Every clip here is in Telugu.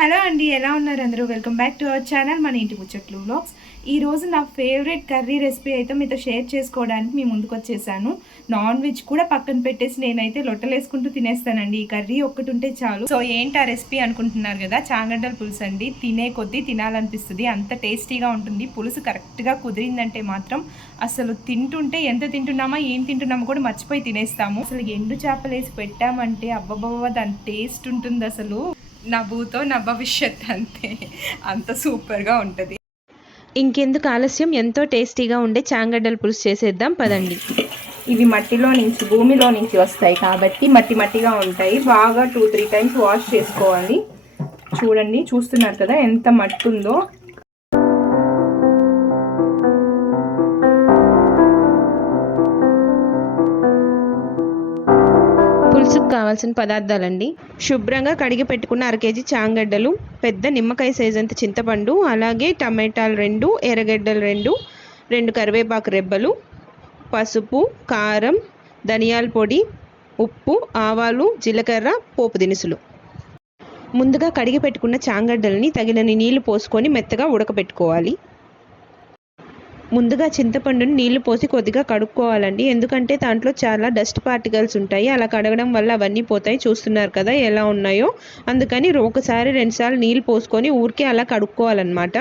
హలో అండి, ఎలా ఉన్నారు అందరూ? Welcome back to our channel మన ఇంటి ముచ్చట్లు వ్లాగ్స్. ఈరోజు నా ఫేవరెట్ కర్రీ రెసిపీ అయితే మీతో షేర్ చేసుకోవడానికి మీ ముందుకు వచ్చేసాను. నాన్ వెజ్ కూడా పక్కన పెట్టేసి నేనైతే లొట్టలేసుకుంటూ తినేస్తానండి. ఈ కర్రీ ఒక్కటి ఉంటే చాలు. సో ఏంటి ఆ రెసిపీ అనుకుంటున్నారు కదా, చాంగడ్డల పులుసు అండి. తినే కొద్దీ తినాలనిపిస్తుంది, అంత టేస్టీగా ఉంటుంది. పులుసు కరెక్ట్గా కుదిరిందంటే మాత్రం అసలు తింటుంటే ఎంత తింటున్నామా ఏం తింటున్నామో కూడా మర్చిపోయి తినేస్తాము. అసలు ఎండు చేపలు వేసి పెట్టామంటే అబ్బబ్బబ్బ దాని టేస్ట్ ఉంటుంది అసలు. నా భూతో నా భవిష్యత్ అంతే, అంత సూపర్గా ఉంటుంది. ఇంకెందుకు ఆలస్యం, ఎంతో టేస్టీగా ఉండే చాంగడ్డల పులుసు చేసేద్దాం పదండి. ఇవి మట్టిలో నుంచి భూమిలో నుంచి వస్తాయి కాబట్టి మట్టి మట్టిగా ఉంటాయి. బాగా 2-3 టైమ్స్ వాష్ చేసుకోవాలి. చూడండి, చూస్తున్నారు కదా ఎంత మట్టి ఉందో. పులుసుకు కావాల్సిన పదార్థాలండి: శుభ్రంగా కడిగి పెట్టుకున్న 1/2 కేజీ చాంగడ్డలు, పెద్ద నిమ్మకాయ సైజ్ అంత చింతపండు, అలాగే టమాటాలు 2, ఎర్రగడ్డలు 2 కరివేపాకు రెబ్బలు, పసుపు, కారం, ధనియాల పొడి, ఉప్పు, ఆవాలు, జీలకర్ర, పోపు దినుసులు. ముందుగా కడిగి పెట్టుకున్న చాంగడ్డల్ని తగినన్ని నీళ్లు పోసుకొని మెత్తగా ఉడకపెట్టుకోవాలి. ముందుగా చింతపండుని నీళ్లు పోసి కొద్దిగా కడుక్కోవాలండి, ఎందుకంటే దాంట్లో చాలా డస్ట్ పార్టికల్స్ ఉంటాయి. అలా కడగడం వల్ల అవన్నీ పోతాయి. చూస్తున్నారు కదా ఎలా ఉన్నాయో. అందుకని ఒకసారి 2 సార్లు నీళ్ళు పోసుకొని ఊరికే అలా కడుక్కోవాలన్నమాట.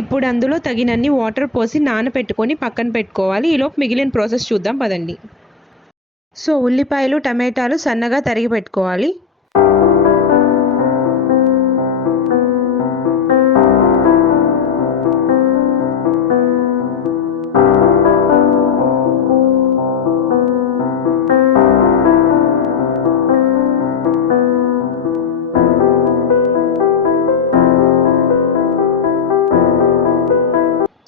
ఇప్పుడు అందులో తగినన్ని వాటర్ పోసి నానపెట్టుకొని పక్కన పెట్టుకోవాలి. ఈలోపు మిగిలిన ప్రాసెస్ చూద్దాం పదండి. సో ఉల్లిపాయలు, టమాటాలు సన్నగా తరిగి పెట్టుకోవాలి.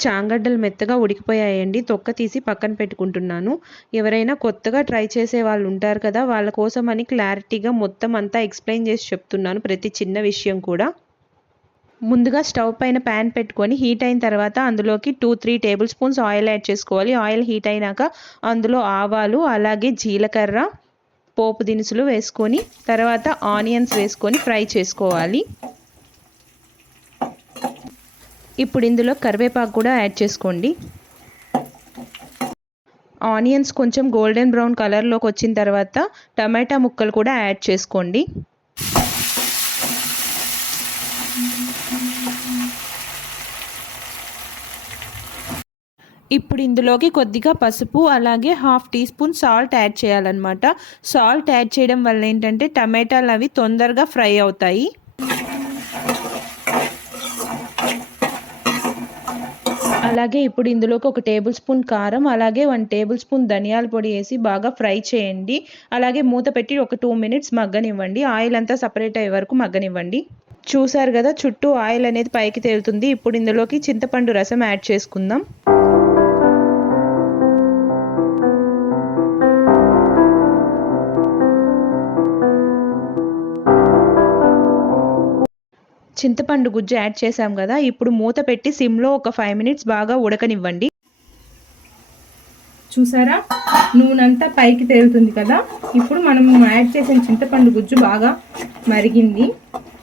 చాంగడ్డలు మెత్తగా ఉడికిపోయాయండి. తొక్క తీసి పక్కన పెట్టుకుంటున్నాను. ఎవరైనా కొత్తగా ట్రై చేసే వాళ్ళు ఉంటారు కదా, వాళ్ళ కోసం అని క్లారిటీగా మొత్తం అంతా ఎక్స్ప్లెయిన్ చేసి చెప్తున్నాను, ప్రతి చిన్న విషయం కూడా. ముందుగా స్టవ్ పైన ప్యాన్ పెట్టుకొని హీట్ అయిన తర్వాత అందులోకి 2-3 టేబుల్ స్పూన్స్ ఆయిల్ యాడ్ చేసుకోవాలి. ఆయిల్ హీట్ అయినాక అందులో ఆవాలు, అలాగే జీలకర్ర, పోపు దినుసులు వేసుకొని తర్వాత ఆనియన్స్ వేసుకొని ఫ్రై చేసుకోవాలి. ఇప్పుడు ఇందులో కరివేపాకు కూడా యాడ్ చేసుకోండి. ఆనియన్స్ కొంచెం గోల్డెన్ బ్రౌన్ కలర్లోకి వచ్చిన తర్వాత టమాటా ముక్కలు కూడా యాడ్ చేసుకోండి. ఇప్పుడు ఇందులోకి కొద్దిగా పసుపు, అలాగే 1/2 టీ స్పూన్ సాల్ట్ యాడ్ చేయాలన్నమాట. సాల్ట్ యాడ్ చేయడం వల్ల ఏంటంటే టమాటాలు అవి తొందరగా ఫ్రై అవుతాయి. అలాగే ఇప్పుడు ఇందులోకి 1 టేబుల్ స్పూన్ కారం, అలాగే 1 టేబుల్ స్పూన్ ధనియాల పొడి వేసి బాగా ఫ్రై చేయండి. అలాగే మూత పెట్టి ఒక 2 మినిట్స్ మగ్గనివ్వండి. ఆయిల్ అంతా సపరేట్ అయ్యే వరకు మగ్గనివ్వండి. చూసారు కదా, చుట్టూ ఆయిల్ అనేది పైకి తేలుతుంది. ఇప్పుడు ఇందులోకి చింతపండు రసం యాడ్ చేసుకుందాం. చింతపండు గుజ్జు యాడ్ చేసాం కదా, ఇప్పుడు మూత పెట్టి సిమ్లో ఒక 5 మినిట్స్ బాగా ఉడకనివ్వండి. చూసారా, నూనెంతా పైకి తేలుతుంది కదా. ఇప్పుడు మనం యాడ్ చేసిన చింతపండు గుజ్జు బాగా మరిగింది.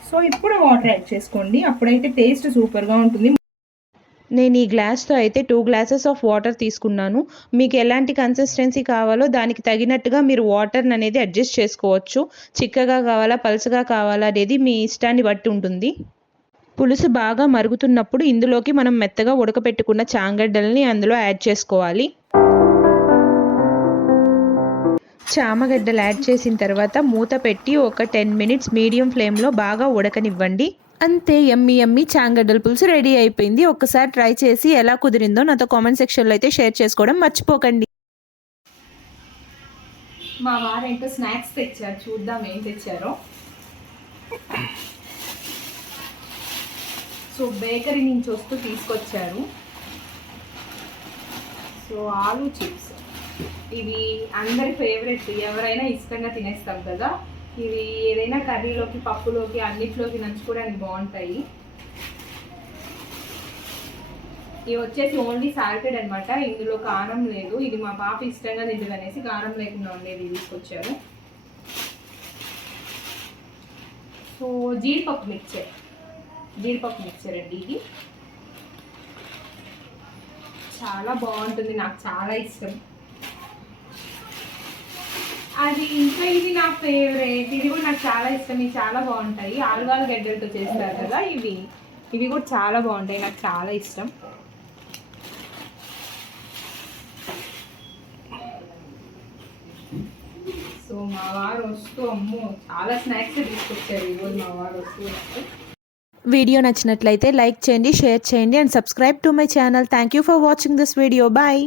సో ఇప్పుడు వాటర్ యాడ్ చేసుకోండి, అప్పుడైతే టేస్ట్ సూపర్గా ఉంటుంది. నేను ఈ గ్లాస్తో అయితే 2 గ్లాసెస్ ఆఫ్ వాటర్ తీసుకున్నాను. మీకు ఎలాంటి కన్సిస్టెన్సీ కావాలో దానికి తగినట్టుగా మీరు వాటర్ని అనేది అడ్జస్ట్ చేసుకోవచ్చు. చిక్కగా కావాలా, పలుచగా కావాలా అనేది మీ ఇష్టాన్ని బట్టి ఉంటుంది. పులుసు బాగా మరుగుతున్నప్పుడు ఇందులోకి మనం మెత్తగా ఉడకపెట్టుకున్న చాంగడ్డల్ని అందులో యాడ్ చేసుకోవాలి. చామగడ్డలు యాడ్ చేసిన తర్వాత మూత పెట్టి ఒక 10 మినిట్స్ మీడియం ఫ్లేమ్లో బాగా ఉడకనివ్వండి. అంతే, యమ్మీ యమ్మీ చాంగడ్డల పులుసు రెడీ అయిపోయింది. ఒక్కసారి ట్రై చేసి ఎలా కుదిరిందో నాతో కామెంట్ సెక్షన్లో అయితే షేర్ చేసుకోవడం మర్చిపోకండి. మా వారు ఏంటో స్నాక్స్ తెచ్చారు, చూద్దాం ఏం తెచ్చారో. సో బేకరీ నుంచి వస్తూ తీసుకొచ్చారు. సో ఆలూ చిప్స్, ఇవి అందరి ఫేవరెట్, ఎవరైనా ఇష్టంగా తినేస్తాం కదా. ఇవి ఏదైనా కర్రీలోకి, పప్పులోకి, అన్నిట్లోకి నంచుకోవడానికి బాగుంటాయి. ఇవి వచ్చేసి ఓన్లీ సాల్టెడ్ అనమాట, ఇందులో కారం లేదు. ఇది మా పాప ఇష్టంగా తింటుంది అనేసి కారం లేకుండా ఉండేది తీసుకొచ్చారు. సో జీడిపప్పు మిక్చర్, జీడిపప్పు మిక్చర్ అండి ఇది. చాలా బాగుంటుంది, నాకు చాలా ఇష్టం అది. ఇంకా ఇది నా ఫేవరెట్, ఇది కూడా నాకు చాలా ఇష్టం. ఇవి చాలా బాగుంటాయి, ఆలుగడ్డ గడ్డలతో చేస్తారు కదా ఇవి కూడా చాలా బాగుంటాయి, నాకు చాలా ఇష్టం. సో మా వారు వస్తూ అమ్మో చాలా స్నాక్స్ తీసుకొచ్చారు ఈరోజు మా వారు వస్తూ. వీడియో నచ్చినట్లయితే లైక్ చేయండి, షేర్ చేయండి and subscribe to my channel. Thank you for watching this video. Bye.